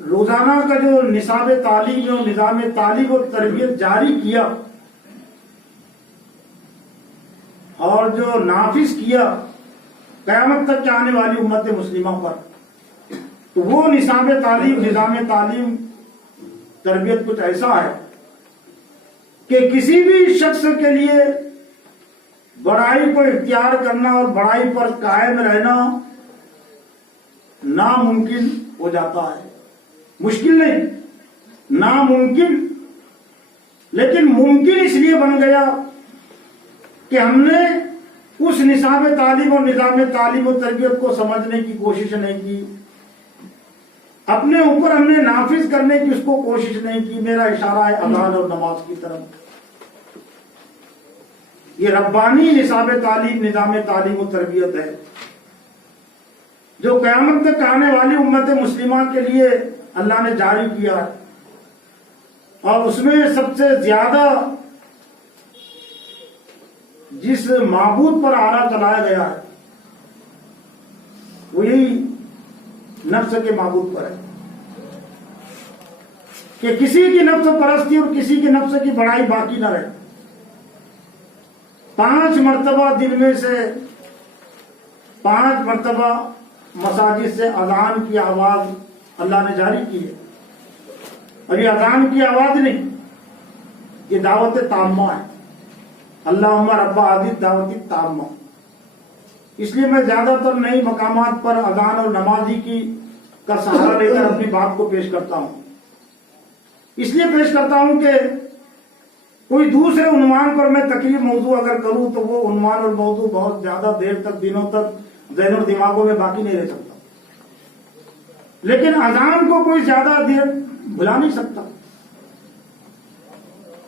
روزانہ کا جو نصاب تعلیم جو نظام تعلیم و تربیت جاری کیا اور جو نافذ کیا قیامت تک کے آنے والی امت مسلمہ پر، تو وہ نصاب تعلیم نظام تعلیم تربیت کچھ ایسا ہے کہ کسی بھی شخص کے لیے بڑائی کو اختیار کرنا اور بڑائی پر قائم رہنا ناممکن ہو جاتا ہے. مشکل نہیں، ناممکن، لیکن ممکن اس لیے بن گیا کہ ہم نے اس نصاب تعلیم اور نظام تعلیم و تربیت کو سمجھنے کی کوشش نہیں کی، اپنے اوپر ہم نے نافذ کرنے کی اس کو کوشش نہیں کی. میرا اشارہ ہے اذان اور نماز کی طرف. یہ ربانی نصاب تعلیم نظام تعلیم و تربیت ہے جو قیامت تک آنے والی امت مسلمہ کے لیے اللہ نے جاری کیا ہے، اور اس میں سب سے زیادہ جس معبود پر آلہ چلایا گیا ہے وہ یہی نفس کے معبود پر ہے کہ کسی کی نفس پرستی اور کسی کی نفس کی بڑائی باقی نہ رہے. 5 مرتبہ دن میں سے 5 مرتبہ مساجد سے اذان کی آواز اللہ نے جاری کی ہے، اور یہ اذان کی آواز نہیں، یہ دعوت تامہ ہے. اللہم رب هذه الدعوت التامہ. اس لیے میں زیادہ تر نئی مقامات پر اذان اور نمازی کا سہارا لے کر اپنی بات کو پیش کرتا ہوں. اس لیے پیش کرتا ہوں کہ کوئی دوسرے عنوان پر میں تقریر موضوع اگر کروں تو وہ عنوان اور موضوع بہت زیادہ دیر تک دنوں تک ذہن اور دماغوں میں باقی نہیں رہ سکتا، لیکن اذان کو کوئی زیادہ دیر بھلا نہیں سکتا.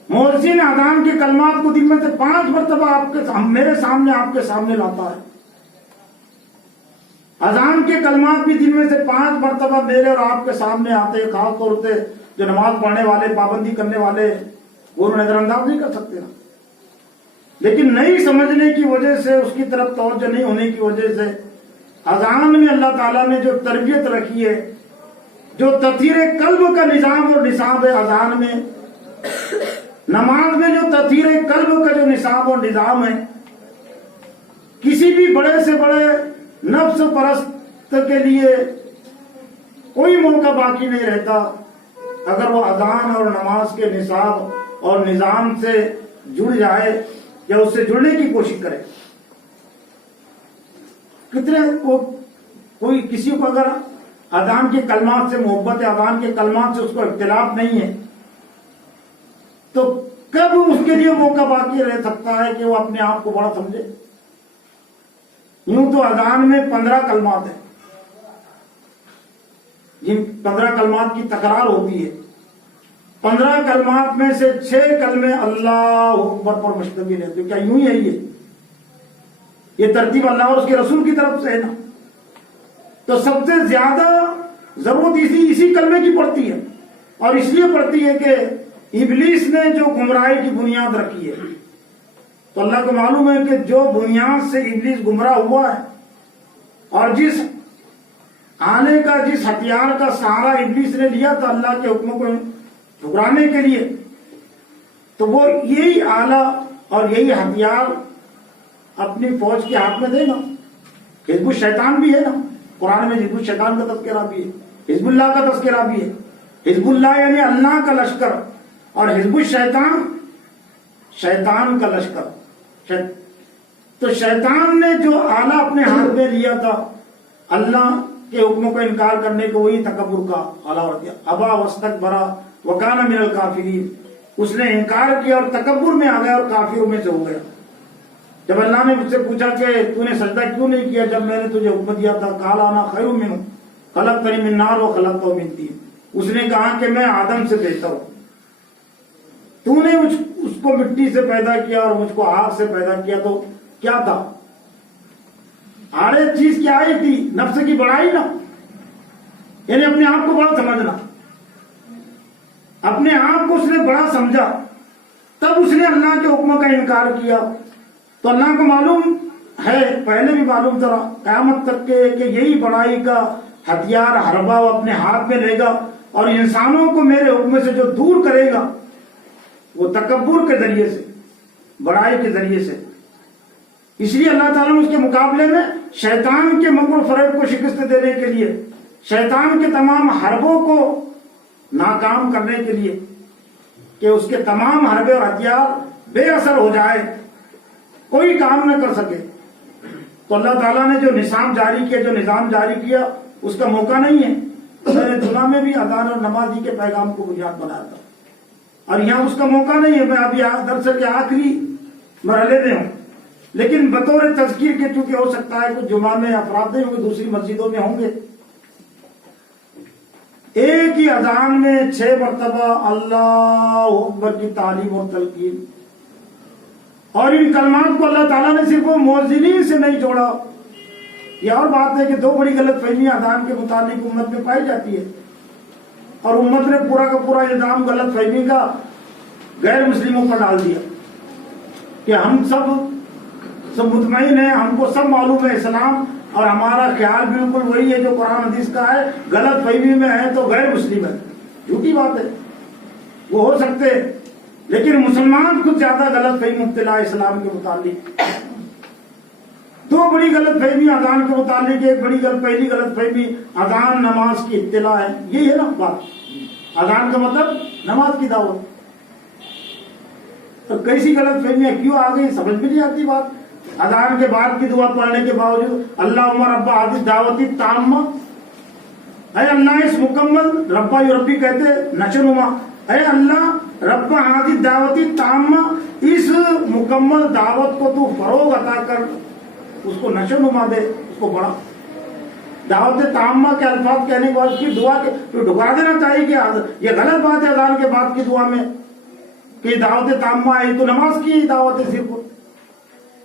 مؤذن اذان کے کلمات کو دن میں سے 5 مرتبہ میرے سامنے آپ کے سامنے لاتا ہے. اذان کے کلمات بھی دن میں سے 5 مرتبہ میرے اور آپ کے سامنے آتے ہیں. خاص طور سے جو نماز پڑھنے والے پابندی کرنے والے وہ نظر انداز نہیں کر سکتے نا، لیکن نہیں سمجھنے کی وجہ سے اس کی طرف توجہ نہیں ہونے کی وجہ سے اذان میں اللہ تعالیٰ نے جو تربیت رکھی ہے، جو تطہیر قلب کا نظام اور نصاب ہے اذان میں، نماز میں جو تطہیر قلب کا جو نصاب اور نظام ہے، کسی بھی بڑے سے بڑے نفس پرست کے لیے کوئی موقع باقی نہیں رہتا اگر وہ اذان اور نماز کے نصاب اور نظام سے جڑ جائے یا اس سے جڑنے کی کوشش کرے. کتنے کوئی کسی کو اگر اذان کے کلمات سے محبت ہے، اذان کے کلمات سے اس کو اختلاف نہیں ہے، تو کب اس کے لیے موقع باقی رہ سکتا ہے کہ وہ اپنے آپ کو بڑا سمجھے؟ یوں تو اذان میں 15 کلمات ہیں، جن 15 کلمات کی تکرار ہوتی ہے. 15 کلمات میں سے 6 کلمے اللہ اکبر پر مشتمل ہے. تو کیا یوں ہی ہے یہ ترتیب اللہ اور اس کے رسول کی طرف سے ہے نا؟ تو سب سے زیادہ ضرورت اسی کلمے کی پڑتی ہے، اور اس لیے پڑتی ہے کہ ابلیس نے جو گمراہی کی بنیاد رکھی ہے، تو اللہ کو معلوم ہے کہ جو بنیاد سے ابلیس گمراہ ہوا ہے اور جس آنے کا جس ہتھیار کا سہارا ابلیس نے لیا تھا اللہ کے حکموں کو ٹھکرانے کے لیے، تو وہ یہی آلہ اور یہی ہتھیار اپنی فوج کے ہاتھ میں دے گا. حزب الشیطان بھی ہے نا، قرآن میں حزب الشیطان کا تذکرہ بھی ہے، حزب اللہ کا تذکرہ بھی ہے. حزب اللہ یعنی اللہ کا لشکر، اور حزب الشیطان شیطان کا لشکر. تو شیطان نے جو آلہ اپنے ہاتھ میں لیا تھا اللہ کے حکموں کو انکار کرنے کو، وہی تکبر کا آلہ رکھ دیا. ابا واستکبر وکان من الکافرین. اس نے انکار کیا اور تکبر میں آ گیا اور کافروں میں سے ہو گیا. جب اللہ نے مجھ سے پوچھا کہ تو نے سجدہ کیوں نہیں کیا جب میں نے تجھے حکم دیا تھا، قال انا خیر منہ خلقتنی من نار وخلقتہ من طین. اس نے کہا کہ میں آدم سے بہتر ہوں، تو نے اس کو مٹی سے پیدا کیا اور مجھ کو آگ سے پیدا کیا. تو کیا تھا؟ آڑے چیز کیا آئی تھی؟ نفس کی بڑائی نا، یعنی اپنے آپ کو بڑا سمجھنا. اپنے آپ کو اس نے بڑا سمجھا، تب اس نے اللہ کے حکم کا انکار کیا. تو اللہ کو معلوم ہے، پہلے بھی معلوم تھا قیامت تک کے کہ یہی بڑائی کا ہتھیار حربہ وہ اپنے ہاتھ میں لے گا اور انسانوں کو میرے حکم سے جو دور کرے گا وہ تکبر کے ذریعے سے، بڑائی کے ذریعے سے۔ اس لیے اللہ تعالیٰ نے اس کے مقابلے میں شیطان کے مکر و فریب کو شکست دینے کے لیے، شیطان کے تمام حربوں کو ناکام کرنے کے لیے کہ اس کے تمام حربے اور ہتھیار بے اثر ہو جائے، کوئی کام نہ کر سکے، تو اللہ تعالیٰ نے جو نظام جاری کیا، جو نظام جاری کیا، اس کا موقع نہیں ہے۔ میں نے دنیا میں بھی اذان اور نمازی کے پیغام کو بنیاد بنایا تھا، اور یہاں اس کا موقع نہیں ہے۔ میں ابھی درس کے آخری مرحلے میں ہوں، لیکن بطور تذکیر کے چونکہ ہو سکتا ہے کچھ جمعہ میں افراد نہیں ہوں گے، دوسری مسجدوں میں ہوں گے، ایک ہی اذان میں 6 مرتبہ اللہ اکبر کی تعلیم اور تلقین، اور ان کلمات کو اللہ تعالیٰ نے صرف وہ مؤذنین سے نہیں جوڑا۔ یہ اور بات ہے کہ 2 بڑی غلط فہمیاں اذان کے متعلق امت میں پائی جاتی ہے، اور امت نے پورا کا پورا الزام غلط فہمی کا غیر مسلموں پر ڈال دیا کہ ہم سب مطمئن ہیں، ہم کو سب معلوم ہے اسلام، اور ہمارا خیال بالکل وہی ہے جو قرآن حدیث کا ہے، غلط فہمی میں ہے تو غیر مسلم ہے۔ جھوٹی بات ہے، وہ ہو سکتے، لیکن مسلمان کچھ زیادہ غلط فہمی مبتلا ہے اسلام کے متعلق۔ 2 بڑی غلط فہمی اذان کے متعلق، ایک بڑی پہلی غلط فہمی اذان نماز کی اطلاع ہے، یہی ہے نا بات، اذان کا مطلب نماز کی دعوت۔ تو کیسی غلط فہمیاں کیوں آ گئی، سمجھ میں نہیں آتی بات۔ اذان کے بعد کی دعا پڑھنے کے باوجود اللہم رب هذه دعوتی تامہ، اے اللہ اس مکمل، ربا یوربی کہتے نشنما، اے اللہ رب هذه دعوتی تامہ، اس مکمل دعوت کو تو فروغ عطا کر، اس کو نشنما دے، اس کو بڑا۔ دعوت تامہ کے الفاظ کہنے کے بعد کی دعا کے ڈھکا دینا چاہیے کہ یہ غلط بات ہے اذان کے بعد کی دعا میں کہ دعوت تامہ ہے، تو نماز کی دعوت ہے، صرف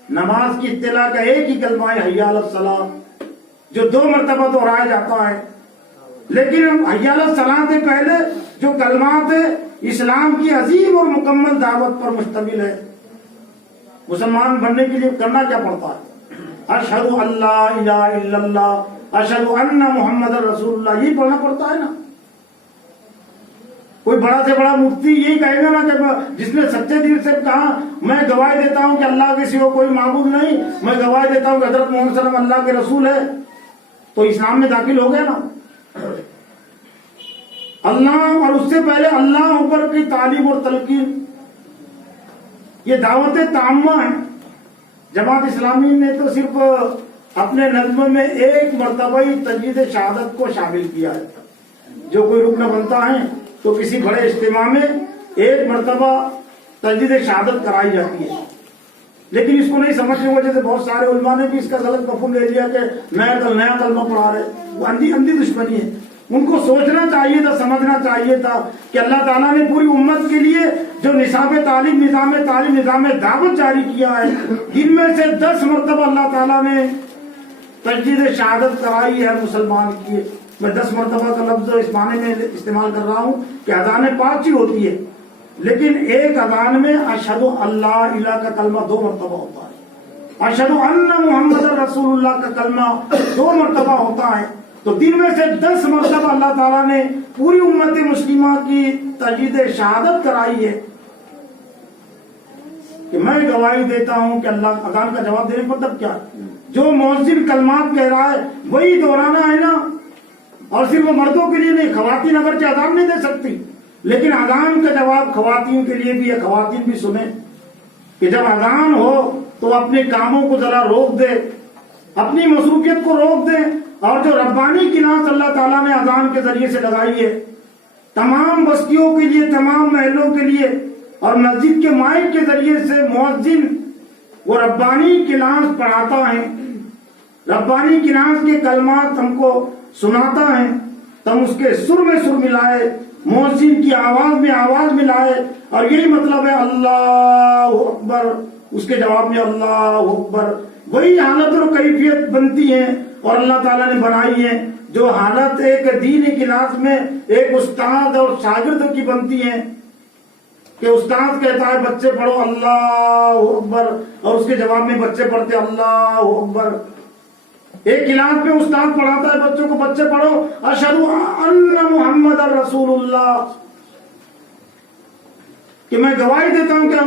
نماز کی اطلاع کا ایک ہی کلمہ ہے حی علی الصلاۃ، جو 2 مرتبہ دہرایا جاتا ہے۔ لیکن حی علی الصلاۃ سے پہلے جو کلمات ہے اسلام کی عظیم اور مکمل دعوت پر مشتمل ہے۔ مسلمان بننے کے لیے کرنا کیا پڑتا ہے؟ اشہد ان لا الہ الا اللہ، اشہد ان محمد رسول اللہ، یہی پڑھنا پڑتا ہے نا۔ کوئی بڑا سے بڑا مفتی یہی کہے گا نا کہ جس نے سچے دل سے کہا میں گواہی دیتا ہوں کہ اللہ کے سوا کوئی معبود نہیں، میں گواہی دیتا ہوں کہ حضرت محمد صلی اللہ علیہ وسلم اللہ کے رسول ہے، تو اسلام میں داخل ہو گیا نا۔ اللہ اور اس سے پہلے اللہ اوپر کی تعلیم اور تلقین، یہ دعوت تامہ ہے۔ جماعت اسلامی نے تو صرف اپنے نظم میں 1 مرتبہ ہی تجدید شہادت کو شامل کیا ہے۔ جو کوئی رکن بنتا ہے تو کسی بڑے اجتماع میں 1 مرتبہ تجدید شہادت کرائی جاتی ہے، لیکن اس کو نہیں سمجھنے کی وجہ سے بہت سارے علماء نے بھی اس کا غلط مفہوم لے لیا کہ نیا کلمہ پڑھا رہے، وہ اندھی دشمنی ہے۔ ان کو سوچنا چاہیے تھا، سمجھنا چاہیے تھا کہ اللہ تعالیٰ نے پوری امت کے لیے جو نصاب تعلیم، نظام دعوت جاری کیا ہے، جن میں سے 10 مرتبہ اللہ تعالیٰ نے تجدید شہادت کرائی ہے مسلمان کی۔ میں 10 مرتبہ کا لفظ اس معنی میں استعمال کر رہا ہوں کہ اذان 5 ہی ہوتی ہے، لیکن ایک اذان میں اشہد اللہ الہ کا کلمہ 2 مرتبہ ہوتا ہے، اشہد ان محمد رسول اللہ کا کلمہ 2 مرتبہ ہوتا ہے۔ تو دن میں سے 10 مرتبہ اللہ تعالیٰ نے پوری امت مسلمہ کی تجدید شہادت کرائی ہے کہ میں گواہی دیتا ہوں کہ اللہ۔ اذان کا جواب دینے کا مطلب کیا؟ جو مؤذن کلمات کہہ رہا ہے وہی دہرانا ہے نا، اور صرف مردوں کے لیے نہیں، خواتین اگرچہ اذان نہیں دے سکتی، لیکن اذان کا جواب خواتین کے لیے بھی ہے۔ خواتین بھی سنیں کہ جب اذان ہو تو اپنے کاموں کو ذرا روک دے، اپنی مصروفیت کو روک دیں، اور جو ربانی کلاس اللہ تعالیٰ نے اذان کے ذریعے سے لگائی ہے تمام بستیوں کے لیے، تمام محلوں کے لیے، اور مسجد کے مائک کے ذریعے سے مؤذن وہ ربانی کلاس پڑھاتا ہے، ربانی کلاس کے کلمات ہم کو سناتا ہے، تم اس کے سر میں سر ملائے، مؤذن کی آواز میں آواز ملائے، اور یہی مطلب ہے اللہ اکبر، اس کے جواب میں اللہ اکبر۔ وہی حالت اور کیفیت بنتی ہے اور اللہ تعالیٰ نے بنائی ہے جو حالت ایک دینی کلاس میں ایک استاد اور شاگرد کی بنتی ہے کہ استاد کہتا ہے بچے پڑھو اللہ اکبر، اور اس کے جواب میں بچے پڑھتے اللہ اکبر۔ ایک کلاس میں استاد پڑھاتا ہے بچوں کو، بچے پڑھو اشہد ان محمد رسول اللہ، کہ میں گواہی دیتا ہوں کہ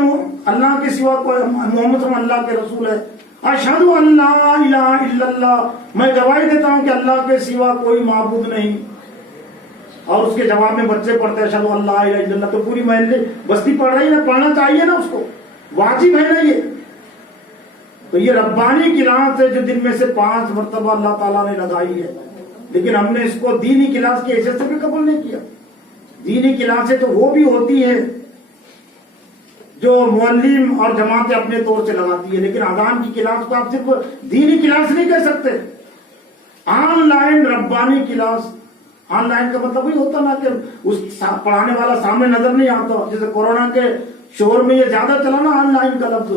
اللہ کے سوا کوئی، محمد صلی اللہ کے رسول ہے، اشہد ان لا الہ الا اللہ، میں گواہی دیتا ہوں کہ اللہ کے سوا کوئی معبود نہیں. اور اس کے جواب میں بچے پڑھتے ہیں اشہد ان لا الہ الا اللہ، تو پوری محلے بستی پڑھ رہی ہے، پڑھنا چاہیے نا، اس کو واجب ہے نا یہ. تو یہ ربانی کلاس ہے جو دن میں سے 5 مرتبہ اللہ تعالیٰ نے لگائی ہے، لیکن ہم نے اس کو دینی کلاس کی حیثیت سے بھی قبول نہیں کیا. دینی کلاسیں تو وہ بھی ہوتی ہے جو معلم اور جماعتیں اپنے طور سے لگاتی ہے، لیکن اذان کی کلاس کو آپ صرف دینی کلاس نہیں کہہ سکتے. On line Rabbani class, on line کا مطلب وہی ہوتا نا کہ اس پڑھانے والا سامنے نظر نہیں آتا. جیسے کورونا کے شور میں یہ زیادہ چلا نا آن لائن کا لفظ،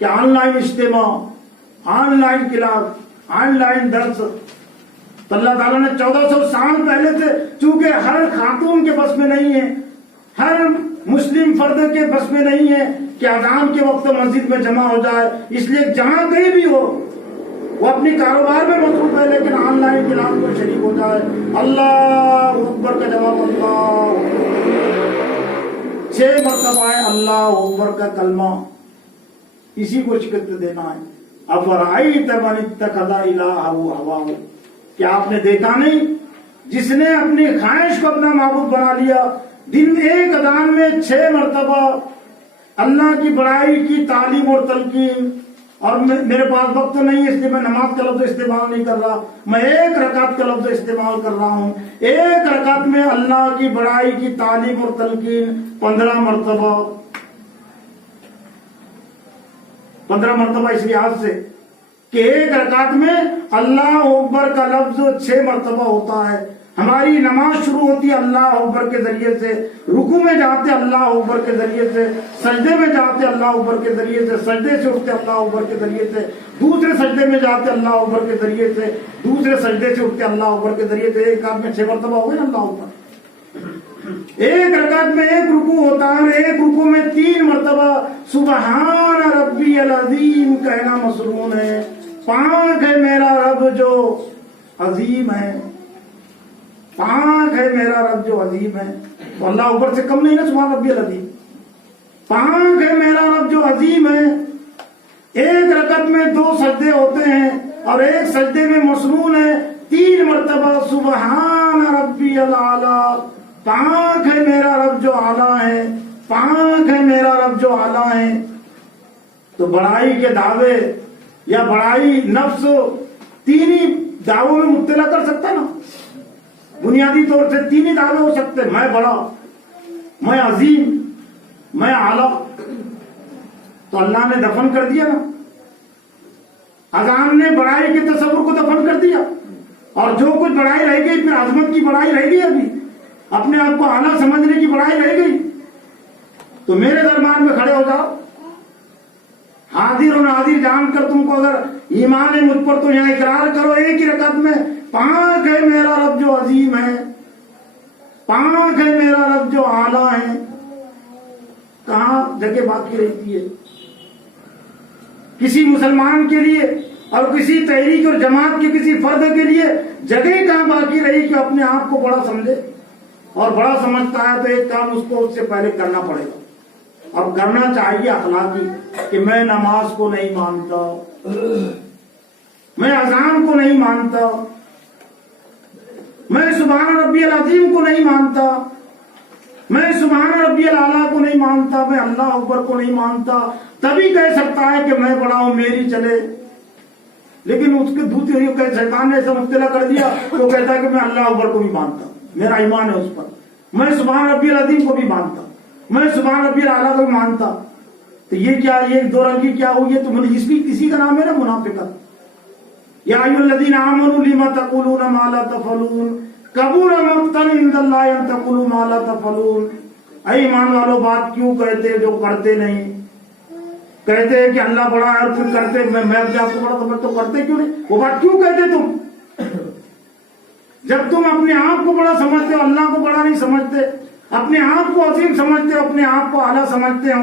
کہ آن لائن اجتماع، on line class, on line درس. تو اللہ تعالیٰ نے 1400 سال پہلے سے، چونکہ ہر خاتون کے بس میں نہیں ہے، ہر مسلم فرد کے بس میں نہیں ہے کہ اذان کے وقت مسجد میں جمع ہو جائے، اس لیے جہاں کہیں بھی ہو وہ اپنی کاروبار میں مصروف ہے، لیکن آن لائن کلاس میں شریک ہو جائے. اللہ اکبر کا جواب اللہ 6 مرتبہ ہے، اللہ اکبر کا کلمہ، اسی کو شکست دینا ہے. افرأیت من اتخذ الہہ ہواہ، کیا آپ نے دیکھا نہیں جس نے اپنی خواہش کو اپنا معبود بنا لیا. دن ایک اذان میں 6 مرتبہ اللہ کی بڑائی کی تعلیم اور تلقین. اور میرے پاس وقت نہیں ہے اس لیے میں نماز کا لفظ استعمال نہیں کر رہا، میں 1 رکعت کا لفظ استعمال کر رہا ہوں. 1 رکعت میں اللہ کی بڑائی کی تعلیم اور تلقین 15 مرتبہ. 15 مرتبہ اس لحاظ سے کہ 1 رکعت میں اللہ اکبر کا لفظ 6 مرتبہ ہوتا ہے. ہماری نماز شروع ہوتی ہے اللہ اکبر کے ذریعے سے، رکوع میں جاتے اللہ اکبر کے ذریعے سے، سجدے میں جاتے اللہ اکبر کے ذریعے سے، سجدے سے اٹھتے اللہ اکبر کے ذریعے سے، دوسرے سجدے میں جاتے اللہ اکبر کے ذریعے سے، دوسرے سجدے سے اٹھتے اللہ اکبر کے ذریعے سے. 1 رکعت میں 6 مرتبہ ہو گئے نا اللہ اکبر. 1 رکعت میں 1 رکوع ہوتا ہے، اور 1 رکوع میں 3 مرتبہ سبحان ربی العظیم کہنا مسنون ہے. پاک ہے میرا رب جو عظیم ہے، پاک ہے میرا رب جو عظیم ہے. تو اللہ اوپر سے کم نہیں نا سبحان ربی العظیم. پاک ہے میرا رب جو عظیم ہے. 1 رکعت میں 2 سجدے ہوتے ہیں، اور 1 سجدے میں مسنون ہے 3 مرتبہ سبحان ربی الاعلی، پاک ہے میرا رب جو اعلیٰ ہے، پاک ہے میرا رب جو اعلیٰ ہے. تو بڑائی کے دعوے یا بڑائی نفس 3 ہی دعووں میں مبتلا کر سکتا نا. بنیادی طور سے 3 ہی دعوے ہو سکتے ہیں، میں بڑا، میں عظیم، میں اعلیٰ. تو اللہ نے دفن کر دیا نا، اذان نے بڑائی کے تصور کو دفن کر دیا. اور جو کچھ بڑائی رہ گئی، پھر عظمت کی بڑائی رہ گئی، ابھی اپنے آپ کو اعلیٰ سمجھنے کی بڑائی رہ گئی. تو میرے دربار میں کھڑے ہو جاؤ، حاضر و ناظر جان کر تم کو اگر ایمان ہے مجھ پر تو یہاں اقرار کرو 1 ہی رکعت میں، پاک ہے میرا رب جو عظیم ہے، پاک ہے میرا رب جو اعلیٰ ہے. کہاں جگہ باقی رہتی ہے کسی مسلمان کے لیے اور کسی تحریک اور جماعت کے کسی فرد کے لیے؟ جگہ کہاں باقی رہی کہ اپنے آپ کو بڑا سمجھے؟ اور بڑا سمجھتا ہے تو ایک کام اس کو اس سے پہلے کرنا پڑے گا، اور کرنا چاہیے اخلاقی، کہ میں نماز کو نہیں مانتا، میں اذان کو نہیں مانتا، میں سبحان ربی العظیم کو نہیں مانتا، میں سبحان ربی الاعلیٰ کو نہیں مانتا، میں اللہ اکبر کو نہیں مانتا. تبھی کہہ سکتا ہے کہ میں بڑا ہوں، میری چلے. لیکن اس کے دوسری شیطان نے ایسا مبتلا کر دیا، وہ کہتا ہے کہ میں اللہ اکبر کو بھی مانتا، میرا ایمان ہے اس پر، میں سبحان ربی العظیم کو بھی مانتا، میں سبحان ربی الاعلیٰ کو بھی مانتا. تو یہ کیا، یہ 2 رنگی کیا ہوئی ہے؟ تو اسی کا نام ہے نا منافقت. یا ایھا الذین آمنوا لم تقولون ما لا تفعلون کبر مقتا عند اللہ ان تقولوا ما لا تفعلون. اے ایمان والو، بات کیوں کہتے جو کرتے نہیں؟ کہتے ہیں کہ اللہ بڑا ہے اور پھر کرتے، میں اپنے آپ کو بڑا سمجھتا، تو کرتے کیوں نہیں؟ وہ بات کیوں کہتے تم؟ جب تم اپنے آپ کو بڑا سمجھتے ہو، اللہ کو بڑا نہیں سمجھتے، اپنے آپ کو عظیم سمجھتے ہو، اپنے آپ کو اعلیٰ سمجھتے ہو،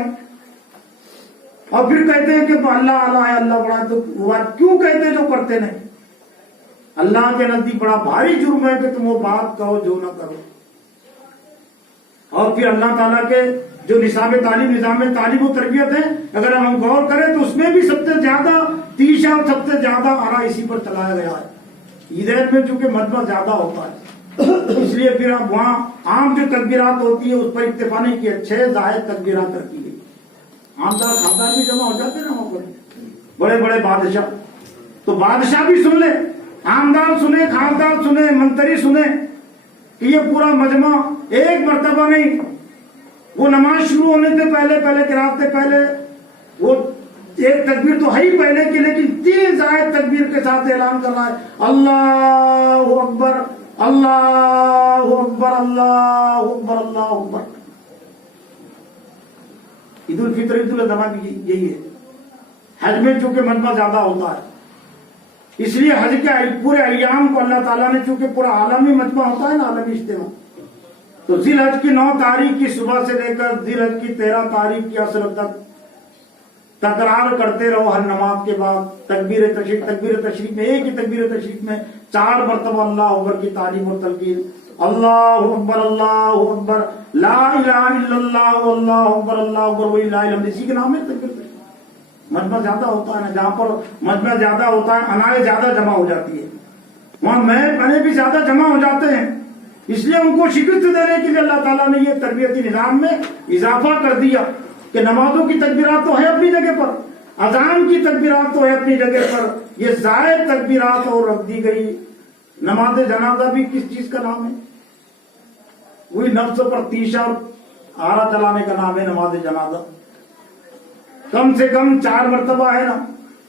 اور پھر کہتے ہیں کہ اللہ اعلیٰ ہے، اللہ بڑا ہے، تو وہ بات کیوں کہتے جو کرتے نہیں؟ اللہ کے نزدیک بڑا بھاری جرم ہے کہ تم وہ بات کہو جو نہ کرو. اور پھر اللہ تعالیٰ کے جو نظام تعلیم و تربیت ہے، اگر ہم غور کریں تو اس میں بھی سب سے زیادہ تیشہ اور سب سے زیادہ آرا اسی پر چلایا گیا ہے. عیدین میں چونکہ مجمع زیادہ ہوتا ہے اس لیے پھر اب وہاں عام جو تکبیرات ہوتی ہے اس پر اکتفا نہیں کیا، 6 زائد تکبیرات رکھی گئی. عام دار خاندان بھی جمع ہو جاتے ہیں نا وہاں پر، بڑے بڑے بادشاہ، تو بادشاہ بھی سن لے، عامدار سنے، خاندان سنے، منتری سنے کہ یہ پورا مجمع ایک مرتبہ نہیں، وہ نماز شروع ہونے سے پہلے قرات سے پہلے وہ ایک تکبیر تو ہے ہی پہلے کی، لیکن 3 زائد تکبیر کے ساتھ اعلان کر رہا ہے اللہ اکبر اللہ اکبر اللہ اکبر اللہ اکبر. عید الفطر عید الاضحیٰ بھی یہی ہے. حج میں چونکہ مجمع زیادہ ہوتا ہے اس لیے حج کے پورے ایام کو اللہ تعالیٰ نے، چونکہ پورا عالمی مجمع ہوتا ہے نا، عالمی اجتماع، تو ذی الحج کی 9 تاریخ کی صبح سے لے کر ذی الحج کی 13 تاریخ کی عصر تک تکرار کرتے رہو ہر نماز کے بعد. تکبیر تشریف میں ایک ہی تکبیر تشریف میں 4 مرتبہ اللہ اکبر کی تعلیم اور تلقین. اللہ اکبر لا الہ الا اللہ اللہ اکبر اللہ اکبر وللہ الحمد، اسی کے نام ہے تکبیر تشریف. مجمع زیادہ ہوتا ہے نا، جہاں پر مجمع زیادہ ہوتا ہے انائیں زیادہ جمع ہو جاتی ہے، وہاں میں بھی زیادہ جمع ہو جاتے ہیں. اس لیے ان کو شکست دینے کے لیے اللہ تعالیٰ نے یہ تربیتی نظام میں اضافہ کر دیا کہ نمازوں کی تکبیرات تو ہے اپنی جگہ پر، اذان کی تکبیرات تو ہے اپنی جگہ پر، یہ زائد تکبیرات اور رکھ دی گئی. نماز جنازہ بھی کس چیز کا نام ہے؟ وہی نفس پر تیشہ اور آرا چلانے کا نام ہے نماز جنازہ. کم سے کم 4 مرتبہ ہے نا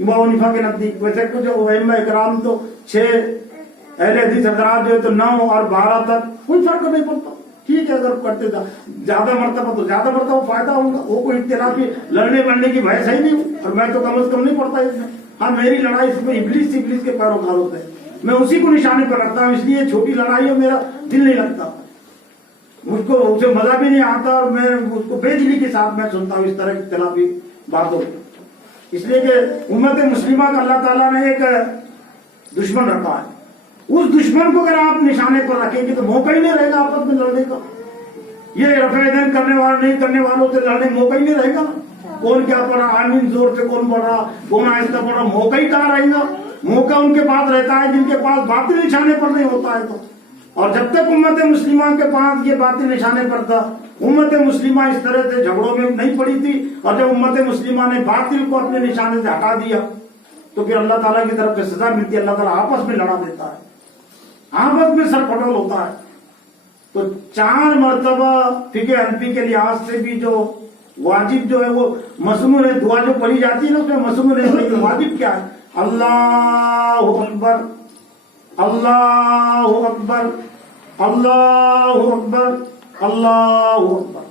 امام حنیفہ کے نزدیک. ویسے کچھ ائمہ اکرام تو 6، اہل حدیث حضرات جو ہے تو 9 اور 12 تک کوئی فرق نہیں پڑتا. ٹھیک ہے اگر کرتے زیادہ مرتبہ تو زیادہ مرتبہ فائدہ ہوگا، وہ کوئی اختلافی لڑنے بڑھنے کی بحث ہی نہیں. اور میں تو کم از کم نہیں پڑتا اس میں. ہاں میری لڑائی اس میں ابلیس کے پیروکاروں سے، میں اسی کو نشانے پر رکھتا ہوں، اس لیے چھوٹی لڑائی ہے میرا دل نہیں لگتا، مجھ کو اسے مزہ بھی نہیں آتا اور میں اس کو بے دلی کے ساتھ میں سنتا ہوں اس طرح کی اختلافی باتوں. اس لیے کہ امت مسلمہ کا اللہ تعالیٰ نے ایک دشمن رکھا ہے، اس دشمن کو اگر آپ نشانے پر رکھیں گے تو موقع ہی نہیں رہے گا آپس میں لڑنے کا. یہ رفع یدین کرنے والے نہیں کرنے والوں سے لڑنے موقع ہی نہیں رہے گا. کون کیا پڑھ رہا، آمین زور سے کون پڑھ رہا، کون آہستہ پڑھ رہا، موقع ہی کہاں رہے گا. موقع ان کے پاس رہتا ہے جن کے پاس باطل نشانے پر نہیں ہوتا ہے. تو اور جب تک امت مسلمہ کے پاس یہ باطل نشانے پر تھا، امت مسلمہ اس طرح سے جھگڑوں میں نہیں پڑی تھی. اور جب امت مسلمہ نے باطل کو اپنے نشانے سے ہٹا دیا تو پھر اللہ تعالیٰ کی طرف سے سزا ملتی ہے. اللہ تعالیٰ آپس میں لڑا دیتا ہے، آپس میں سر پٹول ہوتا ہے. تو 4 مرتبہ فقہ حنفی کے لحاظ سے بھی جو واجب جو ہے وہ مضمون ہے، دعا جو پڑھی جاتی ہے نا اس میں مضمون ہے. واجب کیا ہے؟ اللہ اکبر اللہ اکبر اللہ اکبر اللہ اکبر.